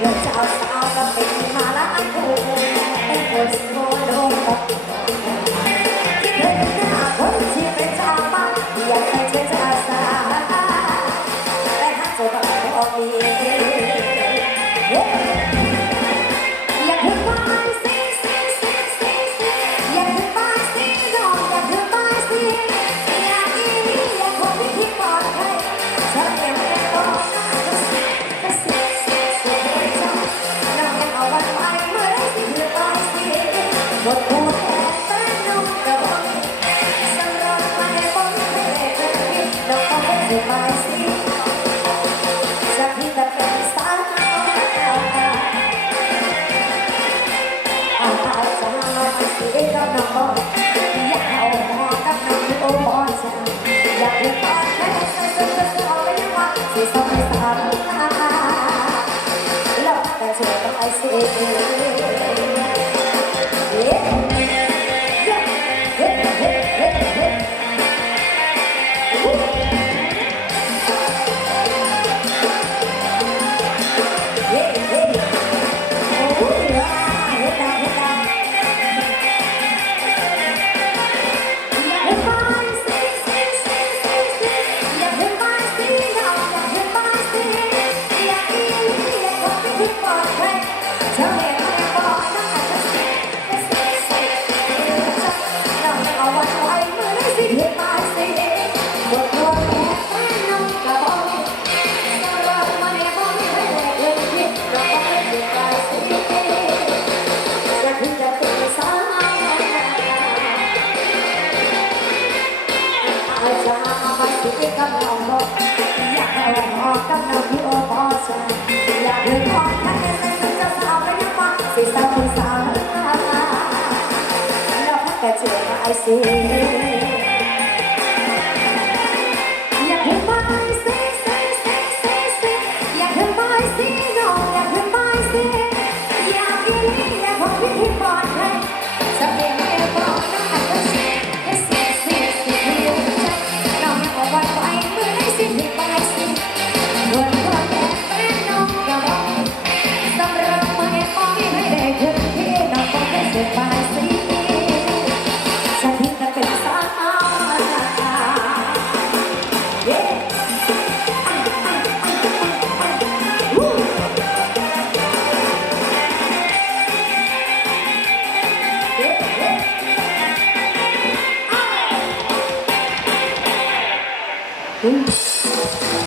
เราจะเอาสาเป็นมาละอันโหเป็นคนโง่กับคิดเห็นหน้คนที่เป็นชาวบ้านอยากให้เธอจะอาสาแต่หาตัวแบบพอดี We stop please stop. Ah, ah, ah. No, that's. I see. Ooh.